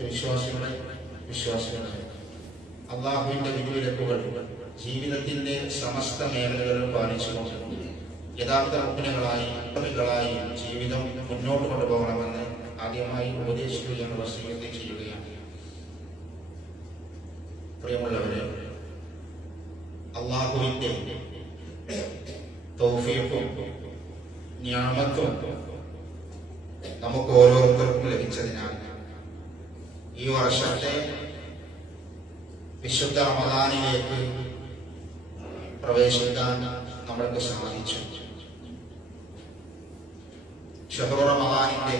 സത്യവിശ്വാസികളെ വിശ്വാസികളെ അള്ളാഹുവിന്റെ വിധിവിലക്കുകൾ ജീവിതത്തിന്റെ സമസ്ത മേഖലകളിൽ പാലിച്ചുകൊണ്ട് യഥാർത്ഥ മുപ്പിനുകളായി കളായി ജീവിതം മുന്നോട്ട് കൊണ്ടുപോകണമെന്ന് ആദ്യമായി ഉപദേശിക്കുകയാണ് വസ്തുവിനെ ചെയ്യുകയാണ്. പ്രിയമുള്ളവരെ അള്ളാഹുവിന്റെ തൗഫീഖും ഞാമത്വം നമുക്ക് ഓരോരുത്തർക്കും ലഭിച്ചതിനാൽ ഈ വർഷത്തെ വിശുദ്ധ റമദാനിലേക്ക് പ്രവേശിക്കാൻ നമ്മൾക്ക് സാധിച്ചു. ഷഹറു റമദാനിന്റെ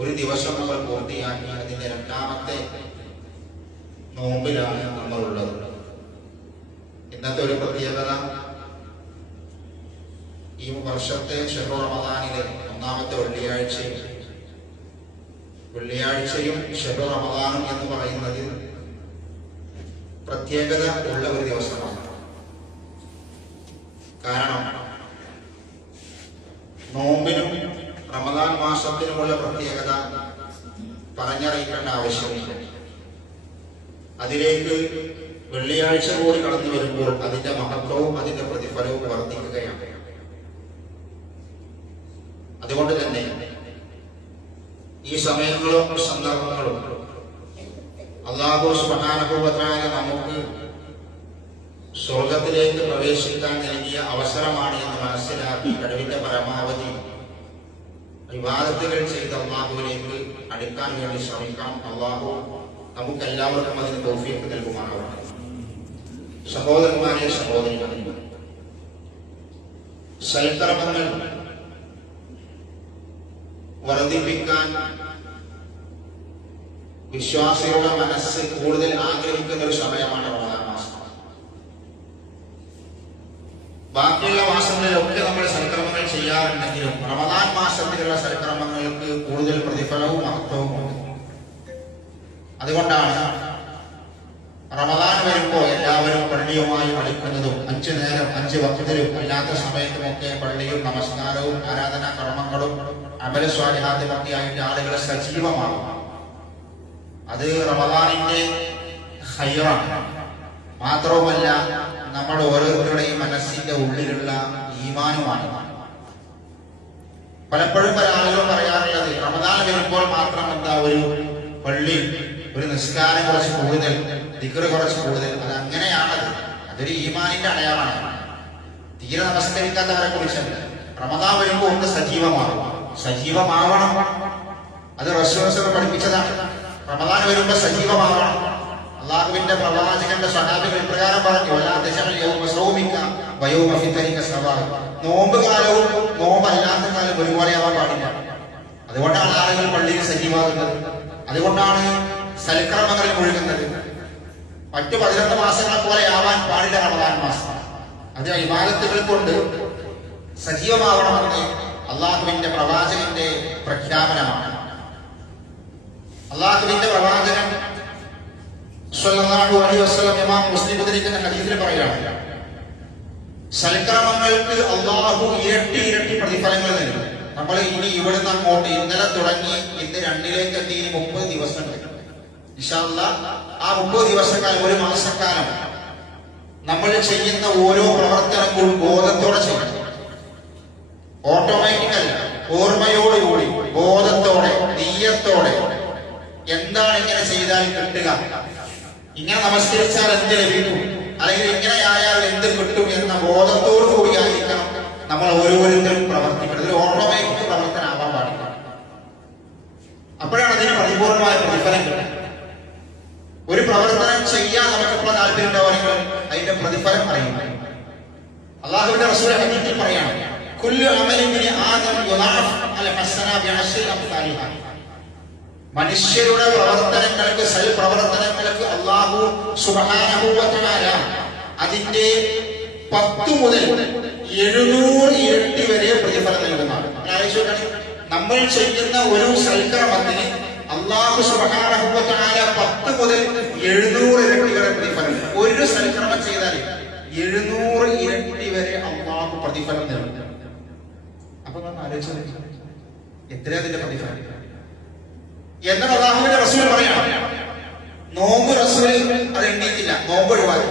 ഒരു ദിവസം നമ്മൾ പൂർത്തിയാക്കി അതിന്റെ രണ്ടാമത്തെ നോമ്പിലാണ് നമ്മളുള്ളത്. ഇന്നത്തെ ഒരു പ്രത്യേകത ഈ വർഷത്തെ ഷഹറു റമദാനിലെ ഒന്നാമത്തെ വെള്ളിയാഴ്ചയും വെള്ളിയാഴ്ചയും ഷഹറു റമദാനും എന്ന് പറയുന്നത് പ്രത്യേകത ഉള്ള ഒരു ദിവസമാണ്. കാരണം നോമ്പിനും റമദാൻ മാസത്തിനുമുള്ള പ്രത്യേകത പറഞ്ഞറിയിക്കേണ്ട ആവശ്യമില്ല. അതിലേക്ക് വെള്ളിയാഴ്ച കൂടി കടന്നു വരുമ്പോൾ അതിന്റെ മഹത്വവും അതിന്റെ പ്രതിഫലവും വർദ്ധിക്കുകയാണ്. അതുകൊണ്ട് തന്നെ ഈ സമയങ്ങളും സന്ദർഭങ്ങളും. അള്ളാഹു സുബാനുഭവത്തായ നമുക്ക് സ്വർഗത്തിലേക്ക് പ്രവേശിക്കാൻ നൽകിയ അവസരമാണ് എന്ന് മനസ്സിലാക്കി കഴിവിന്റെ പരമാവധി വിവാദത്തുകൾ ചെയ്ത് അള്ളാഹുവിലേക്ക് അടുക്കാൻ വേണ്ടി ശ്രമിക്കാം. അള്ളാഹു നമുക്ക് എല്ലാവർക്കും അതിന് തോഫിയൊക്കെ നൽകുമാറാവണം സഹോദരന്മാരെ സഹോദരി സൽക്കർമ്മങ്ങൾ വർദ്ധിപ്പിക്കാൻ വിശ്വാസിയുടെ മനസ്സ് കൂടുതൽ ആഗ്രഹിക്കുന്ന ഒരു സമയമാണ് റമദാൻ മാസം. ബാക്കിയുള്ള മാസങ്ങളിലൊക്കെ നമ്മൾ സൽക്രമങ്ങൾ ചെയ്യാറുണ്ടെങ്കിലും റമദാൻ മാസത്തിലുള്ള സൽക്രമങ്ങൾക്ക് കൂടുതൽ പ്രതിഫലവും മഹത്വവും ഉണ്ട്. അതുകൊണ്ടാണ് റമദാൻ വരുമ്പോൾ എല്ലാവരും പള്ളിയുമായി പഠിക്കുന്നതും അഞ്ചു നേരം അഞ്ച് വക്തിലും അല്ലാത്ത സമയത്തുമൊക്കെ പള്ളിയും നമസ്കാരവും ആരാധനാ കർമ്മങ്ങളും അമല സ്വാലിഹാദ്യമൊക്കെ ആയിട്ട് ആളുകളെ സജീവമാകും അത് റമദാനിന്റെ ഹൈറാണ് മാത്രവുമല്ല നമ്മുടെ ഓരോരുത്തരുടെയും മനസ്സിന്റെ ഉള്ളിലുള്ള ഈമാനുമാണ്. പലപ്പോഴും പല ആളുകളും പറയാറുള്ളത് റമദാൻ വരുമ്പോൾ മാത്രം എന്താ ഒരു പള്ളി ഒരു നിസ്കാരം കുറച്ച് കൂടുതൽ ദിക്കറ് കുറച്ച് കൂടുതൽ അത് അങ്ങനെയാണത് അതൊരു ഈമാനിന്റെ അടയാളമാണ്. തീരെ നമസ്കരിക്കാത്തവരെ കുറിച്ചല്ല. റമദാൻ വരുമ്പോൾ ഒന്ന് സജീവമാകും. സജീവമാവണം. അത് റസൂൽ പഠിപ്പിച്ചതാണ്. റമദാൻ വരുമ്പോ സജീവമാവണം. അള്ളാഹുവിന്റെ പ്രവാചകന്റെ സഹാബികൾ ഇപ്രകാരം പറഞ്ഞു നോമ്പ് കാലവും നോമ്പല്ലാത്ത കാലവും ഒരുപോലെ ആവാൻ പാടില്ല. അതുകൊണ്ടാണ് ആളുകൾ പള്ളിയിൽ സജീവാകുന്നത്. അതുകൊണ്ടാണ് സൽക്രമങ്ങളിൽ മുഴുകുന്നത്. മറ്റു പതിനൊന്ന് മാസങ്ങളെ പോലെ ആവാൻ പാടില്ല റമദാൻ മാസം. അത് ഇമാലത്തുകൾ കൊണ്ട് സജീവമാവണമെന്ന് അള്ളാഹുവിന്റെ പ്രവാചകന്റെ പ്രഖ്യാപനമാണ്. അള്ളാഹുവിന്റെ പ്രവാചകൻ ഇമാം മുസ്ലിം ഉദ്ധരിക്കുന്ന ഹദീസിൽ പറയുകയാണ് സൽക്രമങ്ങൾക്ക് അള്ളാഹു ഇരട്ടി ഇരട്ടി പ്രതിഫലങ്ങൾ നൽകും. നമ്മൾ ഇനി ഇവിടുന്ന് അങ്ങോട്ട് ഇന്നലെ തുടങ്ങി ഇന്ന് രണ്ടിലേക്ക് എത്തി ഇനി മുപ്പത് ദിവസം ആ മുപ്പത് ദിവസക്കാലം ഒരു മാസക്കാലം നമ്മൾ ചെയ്യുന്ന ഓരോ പ്രവർത്തനങ്ങളും ബോധത്തോടെ ചെയ്യണം. ഓട്ടോമാറ്റിക്കൽ ഓർമ്മയോടുകൂടി ബോധത്തോടെ നീയത്തോടെ എന്താണ് ഇങ്ങനെ ചെയ്താൽ കിട്ടുക? ഇങ്ങനെ നമസ്കരിച്ചാൽ എന്ത് ലഭിക്കും? അല്ലെങ്കിൽ ഇങ്ങനെ ആയാൽ എന്ത് കിട്ടും എന്ന ബോധത്തോടു കൂടിയായിരിക്കണം നമ്മൾ ഓരോരുത്തരും പ്രവർത്തിക്കുന്നത്. ഒരു ഓട്ടോമാറ്റിക് പ്രവർത്തനമാവാൻ പാടില്ല. അപ്പോഴാണ് അതിന് പരിപൂർണമായ പ്രതിഫലം കിട്ടുന്നത് ഒരു പ്രവർത്തനം ചെയ്യാൻ നമുക്കിപ്പോൾ താല്പര്യം ഉണ്ടാവുകയാണെങ്കിൽ അതിന്റെ പ്രതിഫലം അറിയുന്നത് അള്ളാഹുവിന്റെ റസൂൽ ഹദീത്തിൽ പറയാണ് ഹസന ബിഅശ്രി അംസാലിഹ മനുഷ്യരുടെ പ്രവർത്തനങ്ങൾക്ക് സൽപ്രവർത്തനങ്ങൾക്ക് അള്ളാഹു വ അതിന്റെ പത്ത് മുതൽ എഴുന്നൂറ് ഇരട്ടി വരെ പ്രതിഫലം നൽകുന്നതാണ്. നമ്മൾ ചെയ്യുന്ന ഒരു സൽക്രമത്തിന് അള്ളാഹു തആല പത്ത് മുതൽ എഴുന്നൂറ് ഇരട്ടി വരെ പ്രതിഫലം ഒരു സൽക്രമം ചെയ്താൽ എഴുന്നൂറ് ഇരട്ടി വരെ അള്ളാഹു പ്രതിഫലം നൽകും. അപ്പൊ നമ്മൾ എത്ര അതിന്റെ പ്രതിഫലം? എന്ന അള്ളാഹുവിന്റെ റസൂൽ പറയാം നോമ്പ് റസൂൽ അത് എണ്ണീറ്റില്ല നോമ്പ് ഒഴിവാക്കി.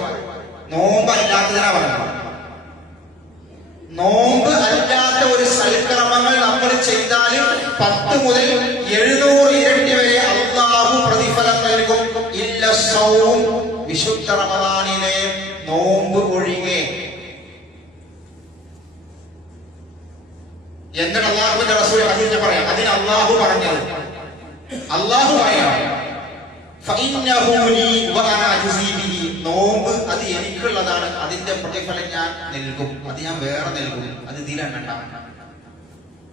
നോമ്പ് അല്ലാത്തതിനാ പറയുന്നത് നോമ്പ് അല്ലാത്ത ഒരു സൽക്രമങ്ങൾ നമ്മൾ ചെയ്താൽ പത്ത് മുതൽ എഴുന്നൂറ് ഇരട്ടി വരെ അള്ളാഹു പ്രതിഫലം നൽകും. ഇല്ല സൗം വിശുദ്ധ റമദാനിലെ നോമ്പ് എന്നിട്ട് അള്ളാഹുവിന്റെ റസൂൽ ഹദീസിനെ പറയാം. അതിന് അള്ളാഹു പറഞ്ഞത്. അള്ളാഹു പറയാം. നോമ്പ് അത് എനിക്കുള്ളതാണ്. അതിന്റെ പ്രതിഫലം ഞാൻ നൽകും. അത് ഞാൻ വേറെ നൽകും. അത് ഇതിലെണ്ണ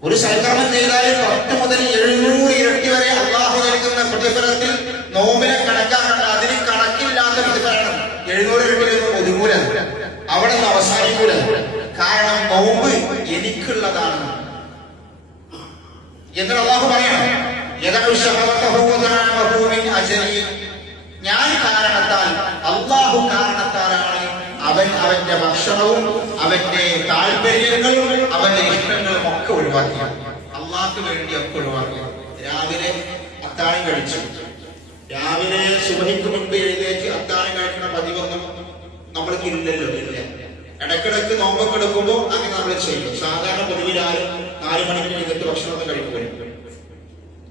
ഒരു സൽക്കർമ്മം ചെയ്താൽ പത്ത് മുതൽ എഴുന്നൂറ് ഇരട്ടി വരെ അള്ളാഹു നൽകുന്ന പ്രതിഫലത്തിൽ നോമ്പിനെ കണക്കാക്കണ്ട അതിന് കണക്കില്ലാത്ത പ്രതിഫലം എഴുന്നൂറ് ഇരട്ടി ഒതുങ്ങൂല. അവിടെ നിന്ന് അവസാനിക്കൂല. കാരണം നോമ്പ് എനിക്കുള്ളതാണ്. എന്നിട്ട് അള്ളാഹു പറയാം. ഞാൻ കാരണത്താൽ അള്ളാഹു കാരണത്താലാണ് അവൻ അവന്റെ ഭക്ഷണവും അവന്റെ താല്പര്യങ്ങളും അവന്റെ ഇഷ്ടങ്ങളും ഒക്കെ ഒഴിവാക്കിയത്. അള്ളാഹ്ക്ക് വേണ്ടി ഒക്കെ ഒഴിവാക്കിയത്. രാവിലെ അത്താഴം കഴിച്ചു. രാവിലെ സുബഹിക്ക് മുൻപ് എഴുന്നേറ്റ് അത്താഴം കഴിക്കുന്ന പതിവൊന്നും നമ്മൾക്ക് ഇല്ലല്ലോ ഇല്ല. ഇടക്കിടക്ക് നോമ്പൊക്കെ എടുക്കുമ്പോൾ അങ്ങനെ നമ്മൾ ചെയ്യും. സാധാരണ പൊതുവിൽ ആരും നാല് മണിക്ക് എഴുന്നേറ്റ് ഭക്ഷണമൊക്കെ കഴിക്കുമല്ലോ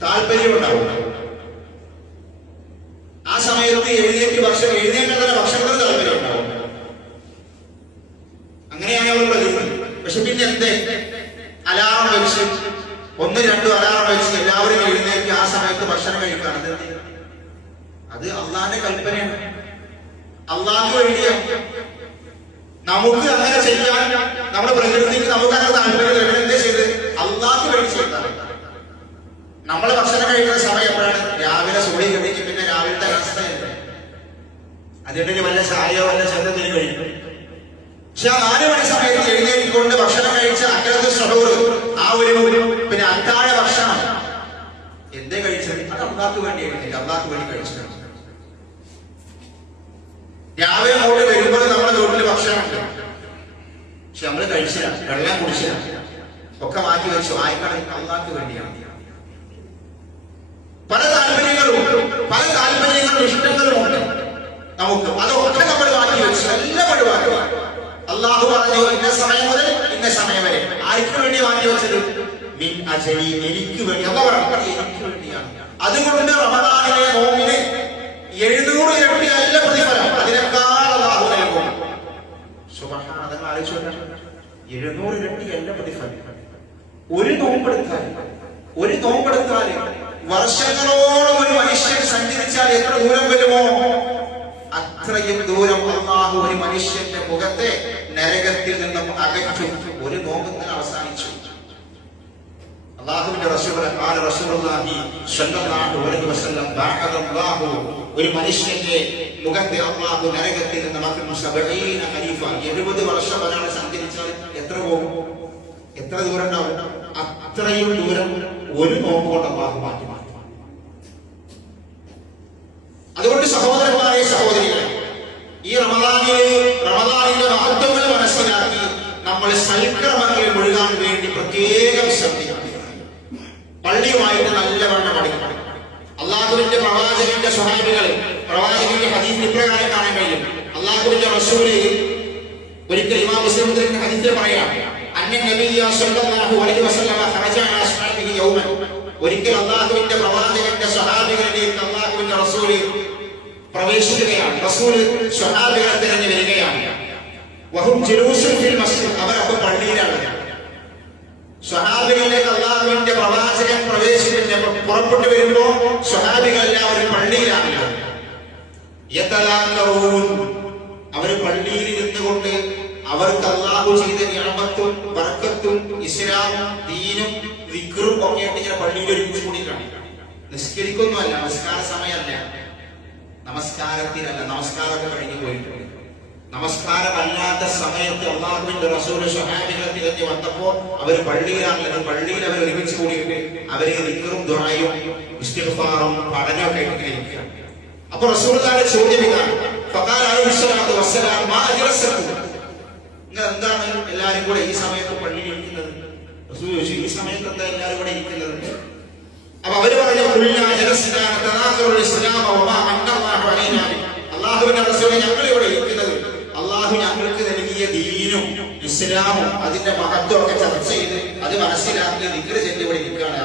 താല്പര്യം ഉണ്ടാവും ആ സമയത്ത് എഴുന്നേറ്റ് ഭക്ഷണം എഴുന്നേറ്റ് തന്നെ ഭക്ഷണത്തിന് താല്പര്യം ഉണ്ടാവും അങ്ങനെയാണ് അവൾ പറയുന്നത് പക്ഷെ പിന്നെ എന്തേ? അലാറം വെച്ച് ഒന്ന് രണ്ടും അലാറം വെച്ച് എല്ലാവരും എഴുന്നേറ്റ് ആ സമയത്ത് ഭക്ഷണം കഴിക്കുകയാണ് അത്? അള്ളാന്റെ കൽപ്പനയാണ്. അള്ളാഹ് വേണ്ടിയ നമുക്ക് അങ്ങനെ ചെയ്യാൻ നമ്മുടെ പ്രകൃതിക്ക് നമുക്ക് അങ്ങനെ താല്പര്യം എന്താ ചെയ്തത് അള്ളാഹ് വേണ്ടി ചെയ്താണ് നമ്മൾ ഭക്ഷണം കഴിക്കുന്ന സമയം എപ്പോഴാണ്? രാവിലെ സൂര്യൻ കഴിഞ്ഞ് പിന്നെ രാവിലത്തെ അവസ്ഥയല്ലേ അതിനിടയിൽ വല്ല ചായയോ വല്ല ചെറുതിന് കഴിക്കും. പക്ഷെ ആ നാല് മണി സമയത്ത് എഴുന്നേറ്റിക്കൊണ്ട് ഭക്ഷണം കഴിച്ച അക്കരത്ത് സഹോർ ആ ഒരു പിന്നെ അത്താഴ ഭക്ഷണം. എന്തേ കഴിച്ചത്? അത് അള്ളാഹ്ക്ക് വേണ്ടി എഴുന്നേറ്റ് അള്ളാഹ്ക്ക് വേണ്ടി കഴിച്ചത് രാവിലെ അങ്ങോട്ട് വരുമ്പോൾ നമ്മുടെ വീട്ടിൽ ഭക്ഷണമുണ്ട്. പക്ഷെ നമ്മൾ കഴിച്ചില്ല വെള്ളം കുടിച്ചില്ല. ഒക്കെ മാറ്റി വെച്ചു ആയിക്കളെ അള്ളാഹ്ക്ക് വേണ്ടിയാണ്. പല താല്പര്യങ്ങളും പല താല്പര്യങ്ങളും ഇഷ്ടങ്ങളും ഉണ്ട്. നമുക്ക് അതൊക്കെ നമ്മൾ മാറ്റി വെച്ചു എല്ലാം ഒഴിവാക്കി അള്ളാഹു പറഞ്ഞു ഇന്ന സമയം മുതൽ ഇന്ന സമയം വരെ. ആർക്ക് വേണ്ടി മാറ്റി വെച്ചത്? എനിക്ക് വേണ്ടി. അതുകൊണ്ട് റമദാനിലെ നോമിന് എഴുന്നൂറ് ഇരട്ടി അല്ല പ്രതിഫലം. അതിനേക്കാൾ അള്ളാഹു നൽകും. എഴുന്നൂറ് ഇരട്ടി അല്ല പ്രതിഫലം. ഒരു നോമ്പെടുത്താൽ ഒരു നോമ്പെടുത്താൽ വർഷങ്ങളോളം ഒരു മനുഷ്യൻ സഞ്ചരിച്ചാൽ എത്ര ദൂരം വരുമോ? അത്രയും ദൂരം അള്ളാഹു ഒരു മനുഷ്യന്റെ മുഖത്തെ നരകത്തിൽ നിന്നും അകറ്റും. ഒരു നോമ്പത്തിന് അവസാനിച്ചു. അള്ളാഹുവിന്റെ ഒരു മനുഷ്യന്റെ മുഖത്തെ അള്ളാഹു നരകത്തിൽ നിന്ന് മക്കം എഴുപത് ഖലീഫ 70 വർഷം ഒരാൾ സഞ്ചരിച്ചാൽ എത്ര പോകും? എത്ര ദൂരം ഉണ്ടാവും? അത്രയും ദൂരം ഒരു നോമ്പ് കൊണ്ട് അള്ളാഹു മാറ്റി മാറ്റി അതുകൊണ്ട് സഹോദരന്മാരെ സഹോദരികളെ ഈ റമദാനിലെ റമദാനിന്റെ മഹത്വങ്ങൾ മനസ്സിലാക്കി നമ്മൾ സൽക്രമങ്ങളിൽ മുഴുകാൻ വേണ്ടി പ്രത്യേകം ശ്രദ്ധിക്കണം. പള്ളിയുമായിട്ട് നല്ലവണ്ണം അടിക്കണം അള്ളാഹുവിന്റെ പ്രവാചകന്റെ സ്വഹാബികളെ പ്രവാചകന്റെ ഹദീസ് ഇപ്രകാരം കാണാൻ കഴിയും. അള്ളാഹുവിന്റെ റസൂൽ ഒരിക്കൽ ഇമാം മുസ്ലിം ഹദീസിൽ പറയാം. അലൈഹി വസല്ലമ ഒരിക്കൽ അള്ളാഹുവിന്റെ പ്രവാചകന്റെ സ്വഹാബികളിലേക്ക് അള്ളാഹുവിന്റെ റസൂൽ പ്രവേശിക്കുകയാണ്. റസൂൽ സ്വഹാബികളെ തിരഞ്ഞു വരികയാണ്. വഹും ജലൂസുൻ ഫിൽ മസ്ജിദ്. അവരപ്പോൾ പള്ളിയിലാണ്. സ്വഹാബികളിലേക്ക് അള്ളാഹുവിന്റെ പ്രവാചകൻ പ്രവേശിക്കുന്ന പുറപ്പെട്ടു വരുമ്പോ സ്വഹാബികളെല്ലാവരും പള്ളിയിലാണ്. യതലാഖറൂൻ. അവർ പള്ളിയിൽ ഇരുന്നു കൊണ്ട് അവർക്ക് അള്ളാഹു ചെയ്ത ഞാമത്തും ദീനും ദിക്കറും ഒക്കെ ആയിട്ട് ഇങ്ങനെ പള്ളിയിൽ ഒരുമിച്ച് കാണിക്കണം നിസ്കരിക്കൊന്നുമല്ല നിസ്കാര സമയമല്ല. നമസ്കാരത്തിനല്ല നമസ്കാരമൊക്കെ കഴിഞ്ഞു പോയിട്ടുണ്ട്. നമസ്കാരമല്ലാത്ത സമയത്ത് അള്ളാഹുവിന്റെ റസൂൽ സ്വഹാബികളത്തിലെത്തി വന്നപ്പോ അവർ പള്ളിയിലാണ് പള്ളിയിൽ അവർ ഒരുമിച്ച് കൂടിയിട്ട് അവരെ നിക്കറും ദുറായും ഇസ്തിഗ്ഫാറും പഠനമൊക്കെ ഇരിക്കുകയാണ് അപ്പൊ റസൂലുള്ളാഹിയുടെ ചോദ്യം ഇതാണ്. എന്താണ് എല്ലാരും കൂടെ ഈ സമയത്ത് പള്ളിയിൽ ഇരിക്കുന്നത്? റസൂൽ ചോദിച്ചു ഈ സമയത്ത് എന്താ എല്ലാരും കൂടെ ഇരിക്കുന്നത്? അപ്പൊ അവർ പറഞ്ഞു അള്ളാഹുവിന്റെ റസൂൽ ഞങ്ങൾ ഇവിടെ ഇരിക്കുന്നത് അള്ളാഹു ഞങ്ങൾക്ക് നൽകിയ ദീനും ഇസ്ലാമും അതിന്റെ മഹത്വം ഒക്കെ ചർച്ച ചെയ്ത് അത് മനസ്സിലാക്കി നിക്കറ് ചെല്ലി ഇവിടെ ഇരിക്കുകയാണ്.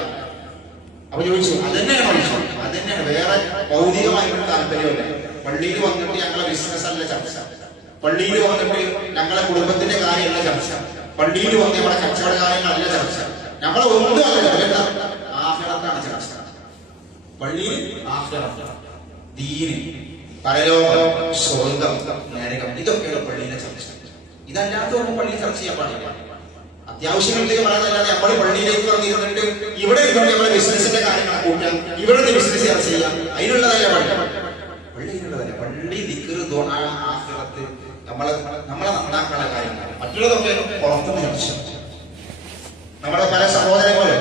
അപ്പൊ ചോദിച്ചു അതന്നെയാണ് മനുഷ്യൻ? അതന്നെയാണ്. വേറെ ഭൗതികമായിട്ടുള്ള താല്പര്യമില്ല. പള്ളിയിൽ വന്നിട്ട് ഞങ്ങളെ ബിസിനസ് അല്ല ചർച്ച. പള്ളിയിൽ വന്നിട്ട് ഞങ്ങളെ കുടുംബത്തിന്റെ കാര്യമല്ല ചർച്ച. പള്ളിയിൽ വന്ന് നമ്മുടെ കച്ചവട കാര്യങ്ങളല്ല ചർച്ച. നമ്മളെ ഒന്നും അല്ല എന്താ ആഹ്ലത്താണ് ചർച്ച. പള്ളിയിൽ ആഹ്ലം ദീന്. പരലോകം സ്വർഗം നരകം ഇതൊക്കെയാണ് പള്ളിയിലെ ചർച്ച. ഇതല്ലാത്തതൊന്നും പള്ളിയിൽ ചർച്ച ചെയ്യാൻ പാടില്ല. അത്യാവശ്യങ്ങളിലേക്ക് പറയാനല്ലാതെ നമ്മൾ പള്ളിയിലേക്ക് വന്നിരുന്നിട്ട് ഇവിടെ ഇരുന്നിട്ട് നമ്മളെ ബിസിനസിന്റെ കാര്യങ്ങൾ കൂട്ടാം ഇവിടെ ബിസിനസ് ചർച്ച ചെയ്യാം അതിനുള്ളതല്ല പള്ളി? പള്ളിയിലുള്ളതല്ല. പള്ളി ദിക്കറ് ആ സ്ഥലത്ത് നമ്മളെ നമ്മളെ നന്നാക്കാനുള്ള കാര്യങ്ങൾ. മറ്റുള്ളതൊക്കെ പുറത്തുനിന്ന് ചർച്ച നമ്മുടെ പല സഹോദരങ്ങളും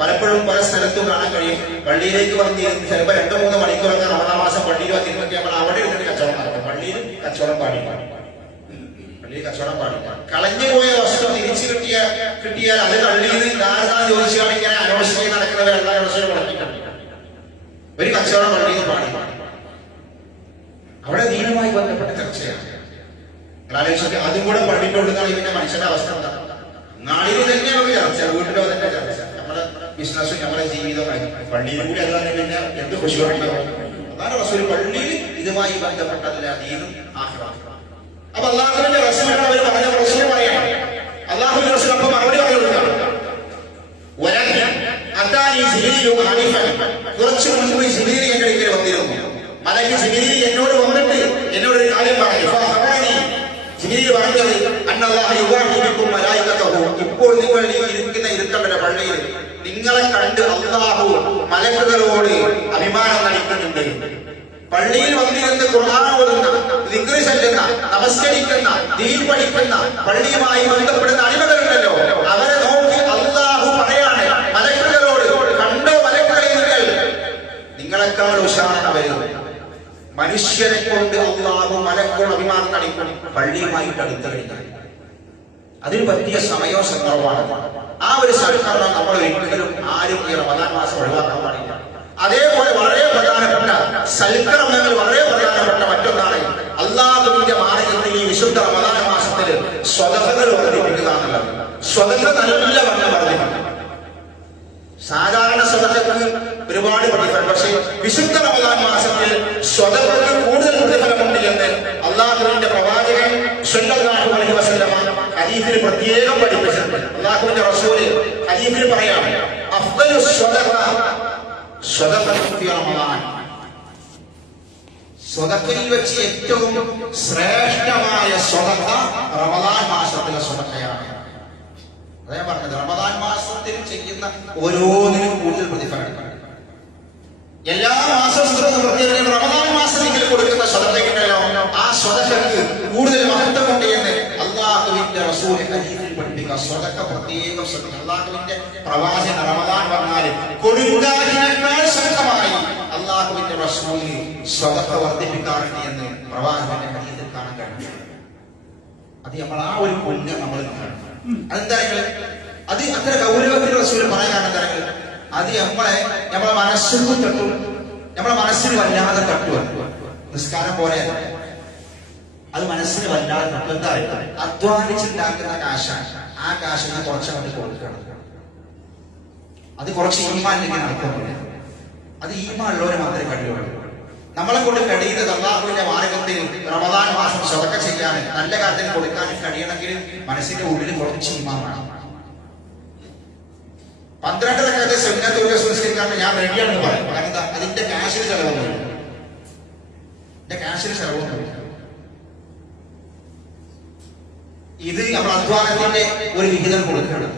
പലപ്പോഴും പല സ്ഥലത്തും കാണാൻ കഴിയും. പള്ളിയിലേക്ക് വന്ന് ചിലപ്പോൾ രണ്ടു മൂന്ന് മണിക്കൂറൊക്കെ റമദാൻ മാസം പള്ളിയിൽ വന്നിരുന്നൊക്കെ നമ്മൾ അവിടെ ഒരു കച്ചവടം നടക്കും പള്ളിയിൽ കച്ചവടം പാടില്ല പള്ളിയിൽ കച്ചവടം പാടില്ല കളഞ്ഞുപോയ വസ്തു തിരിച്ചു കിട്ടിയ കിട്ടിയാൽ അത് പള്ളിയിൽ ധാരണ ചോദിച്ചാണ് ഇങ്ങനെ അനവശ്യമായി നടക്കുന്നവരെല്ലാം അവസരം പറഞ്ഞിട്ടുണ്ട് ഒരു കച്ചവടം പള്ളിയിൽ പാടില്ല അവിടെ ദീനമായി ബന്ധപ്പെട്ട ചർച്ചയാണ്. അതും കൂടെ പള്ളിന്റെ ഉള്ളിലാണ് ഇതിന്റെ മനുഷ്യന്റെ അവസ്ഥ. എന്താ നാളിൽ തന്നെയാണ് ചർച്ച. വീട്ടിലോ തന്നെ ചർച്ച നമ്മുടെ ജീവിതമായി ജീവിതവും പള്ളിയിൽ കൂടി അതാണ് പിന്നെ എന്ത് അതാണ് റസൂൽ പള്ളിയിൽ ഇതുമായി ബന്ധപ്പെട്ടതല്ല ദീനും ആഹ്റം. അപ്പൊ അള്ളാഹുവിന്റെ റസൂലാണ് അവർ പറഞ്ഞ റസൂൽ പറയണം. അള്ളാഹുവിന്റെ റസൂൽ അപ്പൊ മറുപടി പറഞ്ഞു കൊടുക്കണം കുറച്ചു മുൻപ് ജിബിരി എന്റെ അടുക്കൽ വന്നിരുന്നു. മലക്ക് ജിബിരി എന്നോട് വന്നിട്ട് എന്നോട് ഒരു കാര്യം പറഞ്ഞു. ഫഅഖബറനി. ജിബിരി പറഞ്ഞത് അന്നല്ലാഹു യുവാഹിബിക്കും മലായികതഹു ഇപ്പോൾ നിങ്ങൾ ഇരിക്കുന്ന ഇരുത്തവരുടെ പള്ളിയിൽ നിങ്ങളെ കണ്ട് അള്ളാഹു മലക്കുകളോട് അഭിമാനം നടിക്കുന്നുണ്ട് പള്ളിയിൽ വന്നിരുന്ന് ഖുർആൻ ഓതുന്ന ദിക്റ് ചൊല്ലുന്ന നമസ്കരിക്കുന്ന ദീൻ പഠിക്കുന്ന പള്ളിയുമായി ബന്ധപ്പെടുന്ന അടിമകളുണ്ടല്ലോ അവരെ നോക്കി അള്ളാഹു പറയാണ് മലക്കുകളോട് കണ്ടോ മലക്കുകളെ നിങ്ങൾ നിങ്ങളെക്കാൾ ഉഷാറാണ് വരുന്നത് മനുഷ്യരെ കൊണ്ട് അള്ളാഹു മലക്കുകൾ അഭിമാനം അടിക്കണം പള്ളിയുമായിട്ട് അടുത്ത് അതിന് പറ്റിയ സമയോ സന്ദർഭമാണ് ആ ഒരു സൽക്കരണം നമ്മൾ ഒരിക്കലും ആരും ഈ റമദാൻ മാസം ഒഴിവാക്കാൻ പാടില്ല. അതേപോലെ വളരെ പ്രധാനപ്പെട്ട സൽക്കർമ്മങ്ങൾ വളരെ പ്രധാനപ്പെട്ട മറ്റൊന്നാണ് അള്ളാഹുവിന്റെ മാർഗത്തിൽ ഈ വിശുദ്ധ റമദാൻ മാസത്തിൽ സ്വതകൾ വർദ്ധിപ്പിക്കുക എന്നുള്ളത്. സ്വതന്ത്ര നല്ല വണ്ണം വർദ്ധിപ്പിക്കും സാധാരണ സ്വതക്കൾക്ക് ഒരുപാട് പ്രതിഫലം പക്ഷേ വിശുദ്ധ റമദാൻ മാസത്തിൽ സ്വതന്ത്രക്ക് കൂടുതൽ പ്രതിഫലമുണ്ട് എന്ന് അള്ളാഹുവിന്റെ പ്രവാചകൻ സ്വല്ലല്ലാഹു അലൈഹി വസല്ലമ ഹദീസിൽ പ്രത്യേകം പഠിപ്പിച്ചിട്ടുണ്ട്. അള്ളാഹുവിന്റെ റസൂൽ ഹദീസിൽ പറയാം അഫ്ദലു സ്വതക സ്വതക്കത്തു ഫി റമദാൻ. സ്വതക്കയിൽ വെച്ച് ഏറ്റവും ശ്രേഷ്ഠമായ സ്വതക്ക റമദാൻ മാസത്തിലെ സ്വതക്കയാണ് അതാ പറഞ്ഞത് റമദാൻ മാസത്തിൽ ചെയ്യുന്ന ഓരോന്നിനും കൂടുതൽ പ്രതിഫലം എല്ലാ മാസവും പ്രത്യേകം റമദാൻ മാസത്തിൽ കൊടുക്കുന്ന സ്വതക്കണ്ടല്ലോ ആ സ്വതക്കക്ക് കൂടുതൽ മഹത്വമുണ്ട് എന്ന് അള്ളാഹുവിന്റെ റസൂൽ ഹദീസിൽ പഠിപ്പിക്കുക. സ്വതക്ക പ്രത്യേകം ശ്രദ്ധിക്കുക അള്ളാഹുവിന്റെ പ്രവാചകൻ റമദാൻ പറഞ്ഞാൽ കൊടുങ്കാറ്റിനേക്കാൾ ശക്തമായി അള്ളാഹുവിന്റെ റസൂൽ സ്വതക്ക വർദ്ധിപ്പിക്കാറുണ്ട് എന്ന് പ്രവാചകന്റെ ഹദീസിൽ കാണാൻ കഴിയും അത് നമ്മൾ ആ ഒരു പുണ്യം നമ്മൾ കാണണം അതെന്താ അത് അത്ര ഗൗരവത്തിൽ റസൂൽ പറയാൻ കാരണം എന്താ അത് നമ്മളെ നമ്മളെ മനസ്സിനും തട്ടും നമ്മളെ മനസ്സിന് വല്ലാതെ തട്ടുക നിസ്കാരം പോലെ. അത് മനസ്സിന് വല്ലാതെ തട്ടും. എന്താ അധ്വാനിച്ചുണ്ടാക്കുന്ന കാശാണ്. ആ കാശിന് കുറച്ചങ്ങോട്ട് കൊടുക്കണം. അത് കുറച്ച് ഈമാൻ ഈമാനിലേക്ക് നടക്കുന്നില്ല അത് ഈമാനുള്ളവരെ മാത്രമേ കഴിയുള്ളൂ നമ്മളെ കൊണ്ട് കഴിയുന്നത് അള്ളാഹുവിന്റെ മാർഗത്തിൽ റമദാൻ മാസം സ്വതക്ക ചെയ്യാൻ നല്ല കാര്യത്തിന് കൊടുക്കാൻ കഴിയണമെങ്കിൽ മനസ്സിന്റെ ഉള്ളിൽ കുറച്ച് ഈമാൻ വേണം. പന്ത്രണ്ടര കാലത്തെ സെമിനാർ ഒരു സംസ്കരിക്കാൻ ഞാൻ റെഡിയാണെന്ന് പറയും. കാരണം എന്താ? അതിന്റെ കാശിന് ചെലവൊന്നും എന്റെ കാശിന് ചെലവൊന്നുമില്ല ഇത് നമ്മൾ അധ്വാനത്തിന്റെ ഒരു വിഹിതം കൊടുക്കുകയാണ്.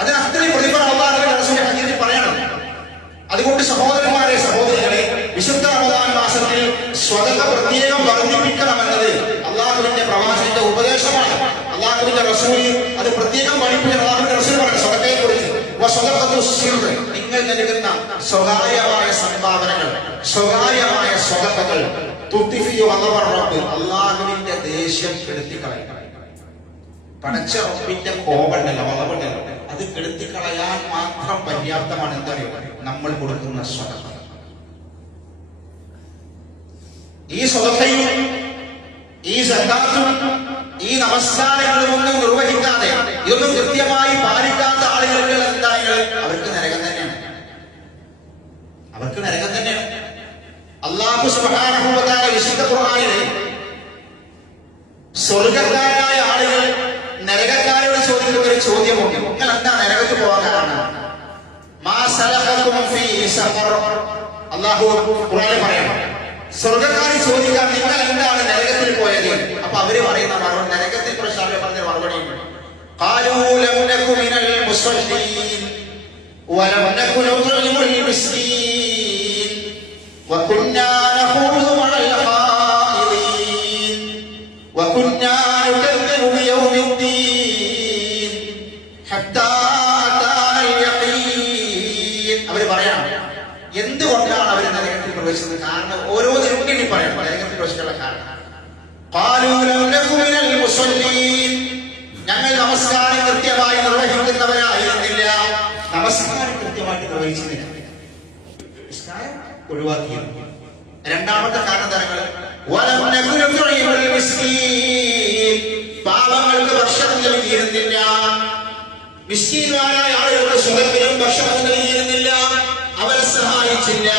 അതിന് അത്രയും പ്രതിഫലം പറയണം. അതുകൊണ്ട് സഹോദരന്മാരെ സഹോദരികളെ വിശുദ്ധ റമദാൻ മാസത്തിൽ സ്വതന്ത്ര പ്രത്യേകം വർദ്ധിപ്പിക്കണം എന്നത് അള്ളാഹുവിന്റെ പ്രവാസിന്റെ ഉപദേശമാണ്. അള്ളാഹുവിന്റെ റസൂൽ അത് പ്രത്യേകം പഠിപ്പിക്കാൻ അള്ളാഹുവിന്റെ റസൂൽ പറഞ്ഞു നിങ്ങൾ നൽകുന്ന സ്വകാര്യമായ സംഭാവനകൾ സ്വകാര്യമായ സ്വതക്കകൾ തുത്തിഫിയോ അള്ളവർ റബ്ബ് അള്ളാഹുവിന്റെ ദേഷ്യം കെടുത്തിക്കളയും. പടച്ച റബ്ബിന്റെ കോപണ്ടല്ലോ വളവുണ്ടല്ലോ അത് കെടുത്തിക്കളയാൻ മാത്രം പര്യാപ്തമാണ് എന്തറിയോ? നമ്മൾ കൊടുക്കുന്ന സ്വതക്ക ഈ സ്വതക്കയും ഈ സക്കാത്തും ഈ നമസ്കാരങ്ങളും ഒന്നും നിർവഹിക്കാതെ ഇതൊന്നും കൃത്യമായി പാലിക്കാത്ത ആളുകൾക്ക് എന്താണ് അവർക്ക് നരകം തന്നെയാണ്. അവർക്ക് നരകം തന്നെയാണ്. അള്ളാഹു തആല വിശുദ്ധ ഖുർആനിലെ സ്വർഗക്കാരായ ആളുകൾ നരകക്കാരോട് ചോദിക്കുന്ന ഒരു ചോദ്യമുണ്ട്. നിങ്ങൾ എന്താ നരകത്ത് പോകാൻ മാ ഫീ സഫർ. അല്ലാഹു ഖുർആനിൽ പറയണം സ്വർഗക്കാർ ചോദിക്കാൻ നിങ്ങൾ എന്താണ് നരകത്തിൽ പോയത് അപ്പൊ അവര് പറയുന്ന മറുപടി നരകത്തെ കുറിച്ച് അവർ പറഞ്ഞ മറുപടി قالوا لم نك من المصلين ولم نك نطعم المسكين وكنا ഞങ്ങൾ നമസ്കാരം കൃത്യമായി നിർവഹിക്കുന്നവരായിരുന്നില്ല നമസ്കാരം കൃത്യമായിട്ട് നിർവഹിച്ചില്ല. നമസ്കാരം ഒഴിവാക്കിയ? രണ്ടാമത്തെ കാരണം തരങ്ങൾ പാവങ്ങൾക്ക് ഭക്ഷണം നൽകിയിരുന്നില്ല. മിസ്കീന്മാരായ ആളുകളുടെ സുഖത്തിനും ഭക്ഷണം നൽകിയിരുന്നില്ല. അവരെ സഹായിച്ചില്ല.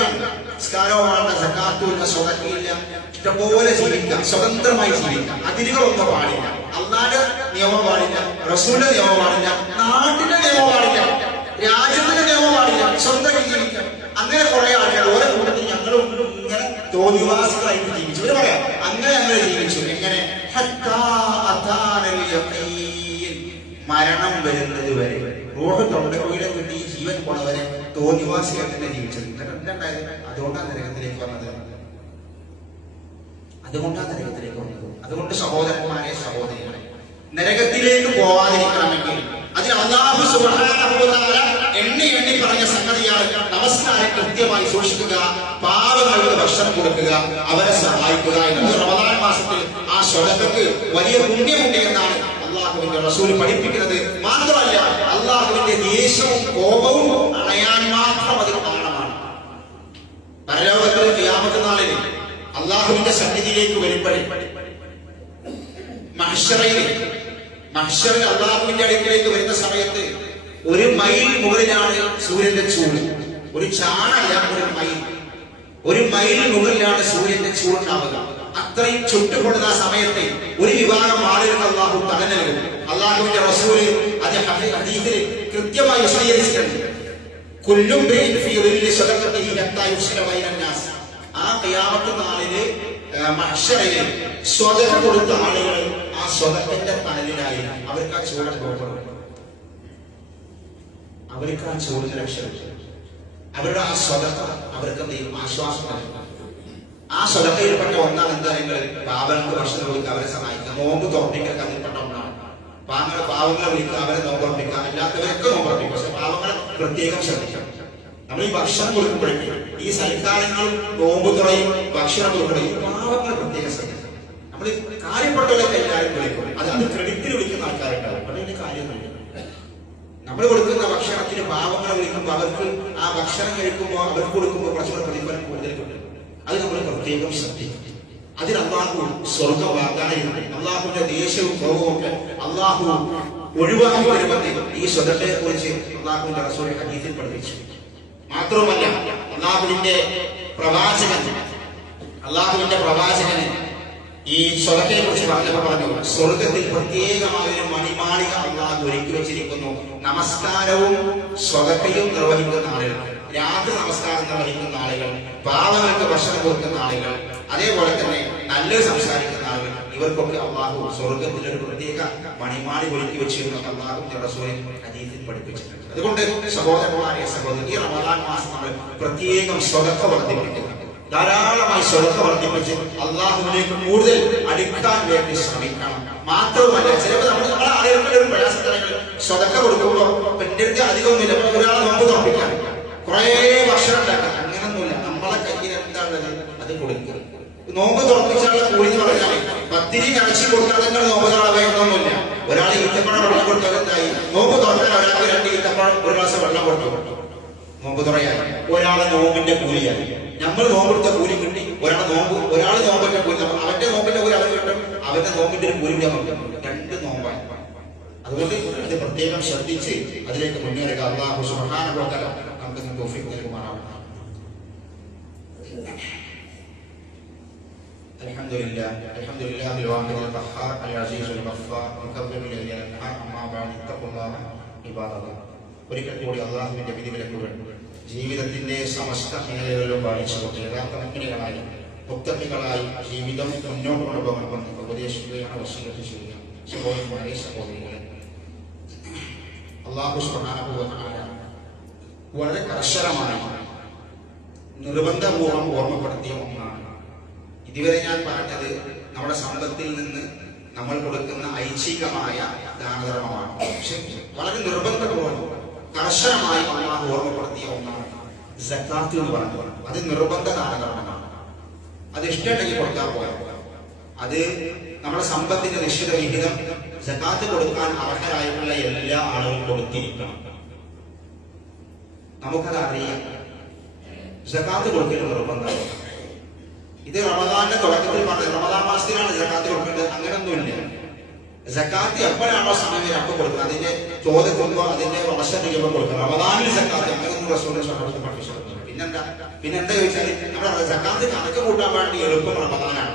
നല്ല സുഖമാണ് സക്കാത്തൂരിന്റെ സക്കാത്തുമില്ല സ്വതക്കില്ല ഇഷ്ടംപോലെ ജീവിക്കാം സ്വതന്ത്രമായി ജീവിക്കാം. അതിരുകളൊന്നും പാടില്ല. അള്ളാന്റെ നിയമം പാടില്ല റസൂലിന്റെ നിയമം പാടില്ല നാട്ടിന്റെ നിയമം പാടില്ല രാജ്യത്തിന്റെ നിയമം പാടില്ല സ്വന്തം ജീവിക്കാം. അങ്ങനെ കുറെ ആൾക്കാർ ഓരോ കൂട്ടത്തിൽ ഞങ്ങളും ഇങ്ങനെ തോന്നിവാസികളായിട്ട് ജീവിച്ചു. ഇവർ പറയാം അങ്ങനെ ഞങ്ങൾ ജീവിച്ചു. എങ്ങനെ. മരണം വരുന്നത് വരെ. റോഡ് ജീവൻ തോന്നിവാസികൾ തന്നെ ജീവിച്ചത്. എന്നിട്ട് അതുകൊണ്ടാണ് നരകത്തിലേക്ക് വന്നത്. അതുകൊണ്ടാണ് നരകത്തിലേക്ക് വന്നത്. അതുകൊണ്ട് സഹോദരന്മാരെ സഹോദരികളെ നരകത്തിലേക്ക് പോവാതിരിക്കണമെങ്കിൽ അതിന് അള്ളാഹു സുബ്ഹാനഹു വ എണ്ണി എണ്ണി പറഞ്ഞ സംഗതിയാണ് നമസ്കാരം കൃത്യമായി സൂക്ഷിക്കുക പാവങ്ങൾക്ക് ഭക്ഷണം കൊടുക്കുക അവരെ സഹായിക്കുക എന്നത് റമദാൻ മാസത്തിൽ ആ സ്വലത്തക്ക് വലിയ പുണ്യമുണ്ട് എന്നാണ് അള്ളാഹുവിന്റെ റസൂൽ പഠിപ്പിക്കുന്നത്. മാത്രമല്ല അള്ളാഹുവിന്റെ ദേഷ്യവും കോപവും അണയാൻ പരലോകത്തിൽ ക്യാമത്ത് നാളിൽ അള്ളാഹുവിന്റെ സന്നിധിയിലേക്ക് വരുമ്പോഴേ മഹ്ഷറയിൽ മഹ്ഷറിൽ അള്ളാഹുവിന്റെ അടുക്കിലേക്ക് വരുന്ന സമയത്ത് ഒരു മൈൽ മുകളിലാണ് സൂര്യന്റെ ചൂട്. ഒരു ചാണല്ല ഒരു മൈൽ ഒരു മൈൽ മുകളിലാണ് സൂര്യന്റെ ചൂടുണ്ടാവുക. അത്രയും ചുട്ടുകൊള്ളുന്ന ആ സമയത്ത് ഒരു വിഭാഗം ആളുകൾക്ക് അള്ളാഹു തട നൽകും അള്ളാഹുവിന്റെ റസൂൽ അത് അതീതിൽ കൃത്യമായി വിശദീകരിച്ചിട്ടുണ്ട്. സ്വതക്ക കൊടുത്ത ആളുകൾ ആ സ്വതത്തിന്റെ തണലിലായി അവർക്ക് ആ ചൂട് അനുഭവപ്പെടും. അവർക്ക് ആ ചൂടിന് രക്ഷപ്പെട്ടു അവരുടെ ആ സ്വതക്ക അവർക്ക് എന്ത് ആശ്വാസം ആ സ്വതക്കയിൽപ്പെട്ട ഒന്നാണ് എന്താ നിങ്ങൾ? പാപങ്ങൾക്ക് ഭക്ഷണം കൊടുക്കുക അവരെ സഹായിക്കുക. നോമ്പ് തോർപ്പിക്കൽ അതിൽപ്പെട്ട ഒന്നാണ്. പാങ്ങളെ പാവങ്ങളെ വിളിക്കുക അവരെ നോമ്പുറപ്പിക്കുക അല്ലാത്തവരൊക്കെ നോമ്പുറപ്പിക്കുക പക്ഷെ പാവങ്ങളെ പ്രത്യേകം ശ്രദ്ധിക്കണം. നമ്മൾ ഈ ഭക്ഷണം കൊടുക്കുമ്പോഴേക്കും ഈ സൽക്കാരങ്ങളും നോമ്പ് തുറയും ഭക്ഷണം കൊടുക്കുകയും പാവങ്ങളെ പ്രത്യേക ശ്രദ്ധിക്കും നമ്മൾ കാര്യപ്പെട്ടവരൊക്കെ എല്ലാവരും വിളിക്കും അത് അത് ക്രെഡിറ്റിൽ വിളിക്കുന്ന ആൾക്കാരുണ്ടാവും. കാര്യം കാര്യമൊന്നുമില്ല. നമ്മൾ കൊടുക്കുന്ന ഭക്ഷണത്തിന് പാവങ്ങളെ വിളിക്കുമ്പോൾ അവർക്ക് ആ ഭക്ഷണം കഴിക്കുമ്പോൾ അവർക്ക് കൊടുക്കുമ്പോൾ കുറച്ചുകൂടെ പ്രതിഫലം കൂടുതൽ കിട്ടും അത് നമ്മൾ പ്രത്യേകം ശ്രദ്ധിക്കും അതിന് അള്ളാഹു സ്വർഗ വാഗ്ദാനം അള്ളാഹുവിന്റെ ദേഷ്യവും കോപവും ഒക്കെ അള്ളാഹു ഒഴിവാക്കി വരുമെന്ന് ഈ സ്വതത്തെ കുറിച്ച് അള്ളാഹുവിന്റെ റസൂൽ ഹദീസിൽ പഠിപ്പിച്ചു. മാത്രവുമല്ല അള്ളാഹുവിന്റെ പ്രവാചകൻ അള്ളാഹുവിന്റെ പ്രവാചകന് ഈ സ്വർഗത്തെ കുറിച്ച് പറഞ്ഞപ്പോൾ പറഞ്ഞു സ്വർഗത്തിൽ പ്രത്യേകമായ ഒരു മണിമാളിക അള്ളാഹു ഒരുക്കി വെച്ചിരിക്കുന്നു. നമസ്കാരവും സ്വതക്കയും നിർവഹിക്കുന്ന ആളുകൾ രാത്രി നമസ്കാരം നിർവഹിക്കുന്ന ആളുകൾ പാവങ്ങൾക്ക് ഭക്ഷണം കൊടുക്കുന്ന ആളുകൾ അതേപോലെ തന്നെ നല്ലത് സംസാരിക്കുന്ന ആളുകൾ ഇവർക്കൊക്കെ അള്ളാഹു സ്വർഗത്തിൽ ഒരു പ്രത്യേക മണിമാളി ഒരുക്കി വെച്ചിരുന്ന അള്ളാഹു റസൂലെ പഠിപ്പിച്ചിട്ടുണ്ട്. അതുകൊണ്ട് സഹോദരന്മാരെ സഹോദരൻ ഈ റമദാൻ മാസം നമ്മൾ പ്രത്യേകം സ്വതക്ക വർദ്ധിപ്പിക്കുന്നു. ധാരാളമായി സ്വതക്ക വർദ്ധിപ്പിച്ച് അള്ളാഹുവിലേക്ക് കൂടുതൽ അടുക്കാൻ വേണ്ടി ശ്രമിക്കണം. മാത്രവുമല്ല ചിലപ്പോൾ നമ്മൾ നമ്മളെ അറിയപ്പെട്ട ഒരു പ്രയാസത്തിനെങ്കിൽ സ്വതക്ക കൊടുക്കുമ്പോൾ എന്റെ അടുത്ത് അധികമൊന്നുമില്ല. ഒരാളെ നോമ്പ് തുറപ്പിക്കാൻ കുറേ ഭക്ഷണം ഉണ്ടാക്കാം. അങ്ങനൊന്നുമില്ല. നമ്മളെ കയ്യിൽ എന്താണുള്ളത്? അത് കൊടുക്കുക. നോമ്പ് തുറപ്പിച്ചാലുള്ള കൂലി എന്ന് അടച്ചു കൊടുക്കാൻ നിങ്ങൾ നോമ്പ് തുറവേണമെന്നില്ല ഒരാൾ ഈത്തപ്പഴം വെള്ളം കൊടുത്താൽ നോമ്പ് തുറന്നാൽ ഒരാൾക്ക് രണ്ട് ഈത്തപ്പഴം ഒരു ഗ്ലാസ് വെള്ളം കൊടുത്തു നോമ്പ് തുറയായി ഒരാളെ നോമ്പിന്റെ കൂലിയായി നമ്മൾ നോമ്പെടുത്ത കൂലി കിട്ടി. ഒരാൾ നോമ്പ് ഒരാൾ നോമ്പിന്റെ കൂലി. അവന്റെ നോമ്പിന്റെ കൂലി അവർ കിട്ടും? അവന്റെ നോമ്പിന്റെ ഒരു കൂലി രണ്ട് നോമ്പായി അതുകൊണ്ട് അത് പ്രത്യേകം ശ്രദ്ധിച്ച് അതിലേക്ക് മുന്നേറുക. അള്ളാഹു സുബ്ഹാനഹു നമുക്ക് തോഫിക് നൽകുമാറാവണം الحمد لله الحمد لله الواحد القهار العزيز الغفار مكبر الذي الانهار اما بعد اتقوا الله عباد الله ഒരിക്കൽ കൂടി അള്ളാഹുവിന്റെ വിധിവിലക്കുകൾ ജീവിതത്തിന്റെ സമസ്ത മേഖലകളിലും പാലിച്ചുകൊണ്ട് യഥാർത്ഥ മുഗ്നികളായി മുക്തമികളായി ജീവിതം മുന്നോട്ട് കൊണ്ടുപോകണമെന്ന് ഉപദേശിക്കുകയാണ് വസീലത്ത് ചെയ്യുക സഹോദരന്മാരെ സഹോദരികളെ അള്ളാഹു സുബ്ഹാനഹു വളരെ കർശനമായി നിർബന്ധപൂർവ്വം ഓർമ്മപ്പെടുത്തിയ ഒന്നാണ് ഇതുവരെ ഞാൻ പറഞ്ഞത് നമ്മുടെ സമ്പത്തിൽ നിന്ന് നമ്മൾ കൊടുക്കുന്ന ഐച്ഛികമായ ദാനധർമ്മമാണ്. പക്ഷെ വളരെ നിർബന്ധപൂർവം കർശനമായി അള്ളാഹ് ഓർമ്മപ്പെടുത്തിയ ഒന്നാണ് സക്കാത്ത് എന്ന് പറഞ്ഞു അത് നിർബന്ധ ദാനധർമ്മമാണ്. അത് ഇഷ്ടമുണ്ടെങ്കിൽ കൊടുക്കാൻ പോയാൽ അത് നമ്മുടെ സമ്പത്തിന്റെ നിശ്ചിത വിഹിതം സക്കാത്ത് കൊടുക്കാൻ അർഹരായിട്ടുള്ള എല്ലാ ആളുകളും കൊടുത്തിരിക്കണം. നമുക്കത് അറിയാം. സക്കാത്ത് കൊടുക്കൽ നിർബന്ധമാണ്. ഇത് റമദാന്റെ തുടക്കത്തിൽ പറഞ്ഞത് റമദാൻ മാസത്തിലാണ് ജക്കാത്ത് കൊടുക്കേണ്ടത്. അങ്ങനൊന്നുമില്ല. ജക്കാത്ത് എപ്പോഴാണോ സമയം വരെ അപ്പോൾ കൊടുക്കുന്നത് അതിന്റെ ചോദ്യത്തുമ്പോ അതിന്റെ വർഷം കഴിയുമ്പോൾ കൊടുക്കുക റമദാനിൽ ജക്കാത്ത് അങ്ങനൊന്നും റസൂലിന്റെ സമയത്ത് പഠിപ്പിച്ചിട്ടുണ്ട് പിന്നെന്താ? പിന്നെന്താ ചോദിച്ചാൽ നമ്മുടെ ജക്കാത്ത് കണക്ക് കൂട്ടാൻ വേണ്ടി എളുപ്പം റമദാനാണ്.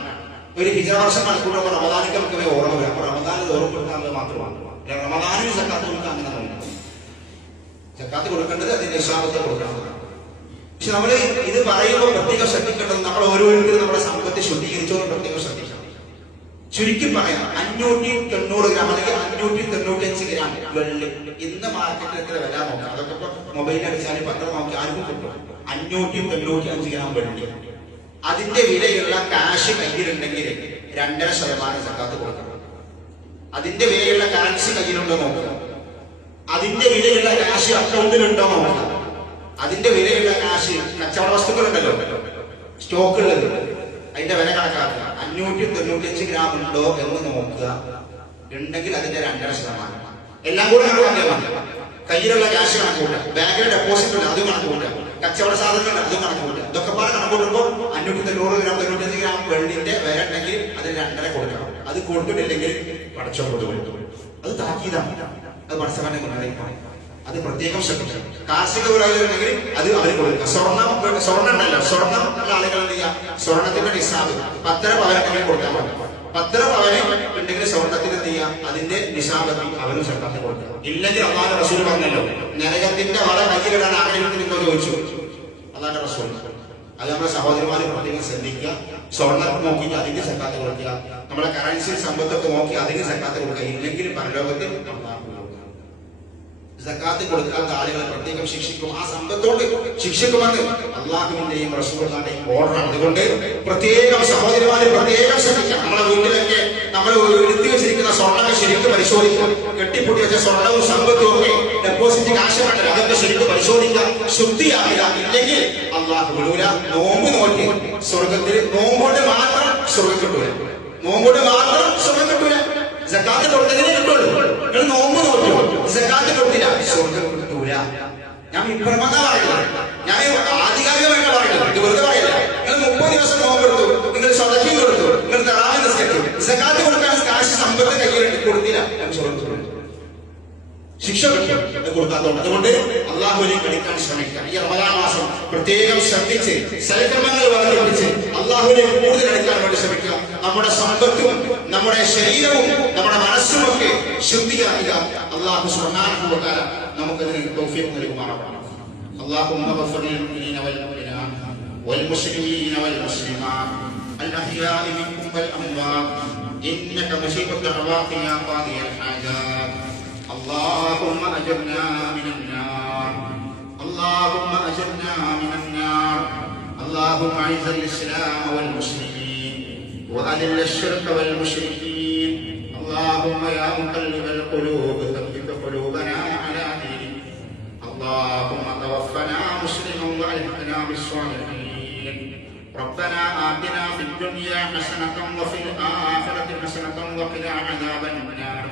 ഒരു ഹിജറ വർഷം കണക്കൂട്ടുമ്പോൾ റമദാനിക്ക് നമുക്ക് ഓർമ്മ വരും. അപ്പൊ റമദാനിൽ ഓർമ്മപ്പെടുത്താൻ മാത്രമാണ്. റമദാനിൽ ജക്കാത്ത് കൊടുക്കാൻ അങ്ങനെ ജക്കാത്ത് കൊടുക്കേണ്ടത് അതിന്റെ നിശാബത്തെ കൊടുക്കണം. പക്ഷെ നമ്മൾ ഇത് പറയുമ്പോൾ പ്രത്യേകം ശ്രദ്ധിക്കേണ്ടത് നമ്മൾ ഓരോരുത്തരും നമ്മുടെ സമൂഹത്തെ ശുദ്ധീകരിച്ചോന്ന് പ്രത്യേകം ശ്രദ്ധിക്കണം. ചുരുക്കി പറയാം അഞ്ഞൂറ്റി തൊണ്ണൂറ് ഗ്രാം അല്ലെങ്കിൽ അഞ്ഞൂറ്റി തൊണ്ണൂറ്റി അഞ്ച് ഗ്രാം വെള്ളി ഇന്ന് മാർക്കറ്റിൽ എത്ര വില നോക്കാം? അതൊക്കെ ഇപ്പൊ മൊബൈലിൽ അടിച്ചാൽ പത്രം നോക്കി ആർക്കും കിട്ടും. അഞ്ഞൂറ്റി തൊണ്ണൂറ്റി അഞ്ച് ഗ്രാം വെള്ളി. അതിന്റെ വിലയുള്ള കാശ് കയ്യിലുണ്ടെങ്കിൽ രണ്ടര ശതമാനം സക്കാത്ത് കൊടുക്കണം. അതിന്റെ വിലയുള്ള കറൻസി കയ്യിലുണ്ടോ നോക്കണം. അതിന്റെ വിലയുള്ള കാശ് അക്കൗണ്ടിലുണ്ടോ നോക്കുക അതിന്റെ വിലയുള്ള കാശ് കച്ചവട വസ്തുക്കൾ ഉണ്ടല്ലോ സ്റ്റോക്ക് ഉള്ളത് അതിന്റെ വില കണക്കാക്കുക. അഞ്ഞൂറ്റി തൊണ്ണൂറ്റിയഞ്ച് ഗ്രാം ഉണ്ടോ എന്ന് നോക്കുക. ഉണ്ടെങ്കിൽ അതിന്റെ രണ്ടര ശതമാനം. എല്ലാം കൂടെ കണക്കാക്കിയാൽ കയ്യിലുള്ള ക്യാഷ് കണക്കൂട്ടുക ബാങ്കിലെ ഡെപ്പോസിറ്റ് ഉണ്ട് അതും കണക്കൂട്ടുക കച്ചവട സാധനങ്ങൾ അതും കണക്കൂട്ടുക ഇതൊക്കെ പാടെ കണക്കൂട്ടുമ്പോൾ അഞ്ഞൂറ്റി തൊണ്ണൂറ് ഗ്രാം തൊണ്ണൂറ്റഞ്ച് ഗ്രാം വെള്ളിന്റെ വില ഉണ്ടെങ്കിൽ അതിന് രണ്ടര കൊടുക്കണം. അത് കൊടുത്തിട്ടില്ലെങ്കിൽ പടച്ചോ കൊടുക്കും അത് താക്കീതാണ്. അത് മനസ്സിലാക്കാൻ മുന്നറിയിപ്പാണ് അത് പ്രത്യേകം ശ്രദ്ധിക്കണം. കാർഷിക വിളകളുണ്ടെങ്കിൽ അത് അവർ കൊടുക്കുക സ്വർണം സ്വർണം ഉണ്ടല്ലോ. സ്വർണം ഉള്ള ആളുകൾ എന്ത് ചെയ്യുക സ്വർണത്തിന്റെ നിസാബ്. പത്തര പവനെങ്കിലും കൊടുക്കാൻ പറ്റും? പത്തര പവന് ഉണ്ടെങ്കിൽ സ്വർണത്തിന് എന്ത് ചെയ്യുക അതിന്റെ നിസാബ് അവരും സ്വർണത്തിൽ കൊടുക്കുക ഇല്ലെങ്കിൽ അള്ളാഹ് റസൂൽ പറഞ്ഞല്ലോ നരകത്തിന്റെ വള കയ്യിലിടാൻ ആരെങ്കിലും നിങ്ങൾ ചോദിച്ചു? അതാണ് റസൂൽ. അത് നമ്മുടെ സഹോദരിമാർ പ്രത്യേകം ശ്രദ്ധിക്കുക. സ്വർണം നോക്കി അതിന്റെ സക്കാത്ത് കൊടുക്കുക. നമ്മുടെ കറൻസി സമ്പത്തൊക്കെ നോക്കി അതിന്റെ സക്കാത്ത് കൊടുക്കുക. ഇല്ലെങ്കിൽ പരലോകത്തിൽ. സക്കാത്ത് കൊടുക്കാത്ത ആളുകളെ പ്രത്യേകം ശിക്ഷിക്കും. ആ സമ്പത്തോട് ശിക്ഷിക്കുമെന്ന് അള്ളാഹുവിന്റെയും റസൂലിന്റെയും ഓർഡറാണ് അതുകൊണ്ട് പ്രത്യേകം സഹോദരിമാരെ പ്രത്യേകം ശ്രദ്ധിക്കണം നമ്മളെ വീട്ടിലൊക്കെ നമ്മൾ എടുത്തു വെച്ചിരിക്കുന്ന സ്വർണമൊക്കെ ശരിക്കും പരിശോധിക്കാം. കെട്ടിപ്പൊട്ടി വെച്ച സ്വർണവും സമ്പത്തും ഒക്കെ ഡെപ്പോസിറ്റ് കാശുണ്ടല്ലോ അതൊക്കെ ശരിക്കും പരിശോധിക്കാം. ശുദ്ധിയാവില്ല ഇല്ലെങ്കിൽ അള്ളാഹു വിടൂല. നോമ്പ് നോക്കി സ്വർഗത്തിൽ നോമ്പോട് മാത്രം സ്വർഗം കിട്ടൂല. നോമ്പോട് മാത്രം സ്വർഗം കിട്ടൂല. സക്കാത്ത് കൊടുത്തതിനെ കിട്ടുള്ളൂ. നോമ്പ് നോക്കൂ സക്കാത്ത് കൊടുത്തില്ല സ്വർഗം കിട്ടൂല ഞാൻ വിഭ്രമത പറയുന്നത് ഞാൻ ആധികാരികമായിട്ട് പറയുന്നത് ഇത് വെറുതെ പറയല്ല നിങ്ങൾ മുപ്പത് ദിവസം നോമ്പെടുത്തു നിങ്ങൾ സ്വതക്കം കൊടുത്തു നിങ്ങൾ തറാമി നിസ്കരിച്ചു സക്കാത്ത് കൊടുക്കാൻ കാശ് സമ്പത്ത് കയ്യിൽ കൊടുത്തില്ല ഞാൻ സ്വർഗം കിട്ടൂല. ശിക്ഷ കിട്ടും അത് കൊടുക്കാത്തതുകൊണ്ട് അതുകൊണ്ട് അള്ളാഹുവിനെ കളിക്കാൻ ശ്രമിക്കുക ഈ റമദാൻ മാസം പ്രത്യേകം ശ്രദ്ധിച്ച് സൽക്രമങ്ങൾ വർദ്ധിപ്പിച്ച് അള്ളാഹുവിനെ കൂടുതൽ അടുക്കാൻ വേണ്ടി ശ്രമിക്കുക നമ്മുടെ സമ്പത്തും നമ്മുടെ ശരീരവും നമ്മുടെ മനസ്സുമൊക്കെ ശുദ്ധിയാക്കുക അള്ളാഹു സ്വർണ്ണാനുഭവക്കാര നമുക്കതിന് തൗഫീഖ് നൽകുമാറാവണം اللهم اغفر للمؤمنين والمؤمنات والمسلمين والمسلمات الأحياء منكم والأموات إنك مجيب الدعوات يا قاضي الحاجات اللهم أجرنا من النار اللهم أجرنا من النار اللهم اللهم اعز الاسلام والمسلمين واذل الشرك والمشركين اللهم يا مقلب القلوب ثبت قلوبنا على دينك اللهم توفنا مسلما والحقنا بالصالحين ربنا آتنا في الدنيا حسنة وفي الآخرة حسنة وقنا عذاب النار